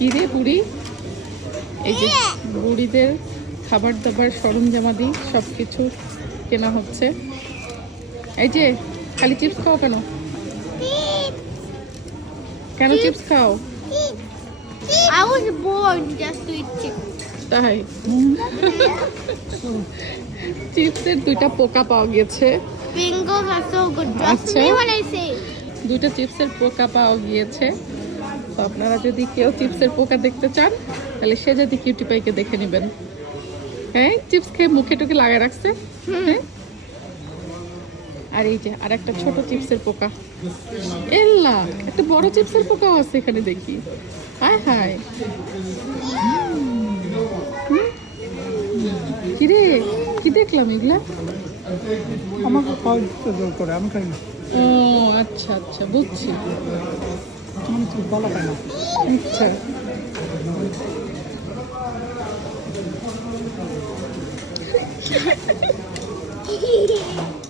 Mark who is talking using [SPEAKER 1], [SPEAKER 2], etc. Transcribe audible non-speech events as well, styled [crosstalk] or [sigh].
[SPEAKER 1] কি রে বুড়ি? এই যে বুড়িদের খাবার দাবার সরঞ্জামাদি সব কিছু কেনা হচ্ছে। এই যে খালি চিপস খাও কেন? কেন চিপস। খাও?
[SPEAKER 2] I was born just to eat chips.
[SPEAKER 1] তাই? চিপসের দুইটা পোকা পাওয়া গেছে
[SPEAKER 2] Fingers are so good. Trust
[SPEAKER 1] আচ্ছা।
[SPEAKER 2] me when I say.
[SPEAKER 1] দুইটা চিপসের পোকা পাওয়া গিয়েছে। তো আপনারা যদি কেউ চিপসের পোকা দেখতে চান তাহলে সে যদি কিউটি পাইকে দেখে নেবেন। হ্যাঁ চিপস খেয়ে মুখে টুকে লাগায় রাখছে? হ্যাঁ? আর এই যে আর একটা ছোট চিপসের পোকা। এল্লা একটা বড় চিপসের পোকাও আছে এখানে দেখি। হায় হায়। কিরে কি দেখলাম এগুলা?
[SPEAKER 3] আমাকে করে আমি খাই না।
[SPEAKER 1] ও আচ্ছা আচ্ছা বুঝছি।
[SPEAKER 3] আমি কি বলা পাই না।
[SPEAKER 1] আচ্ছা [laughs]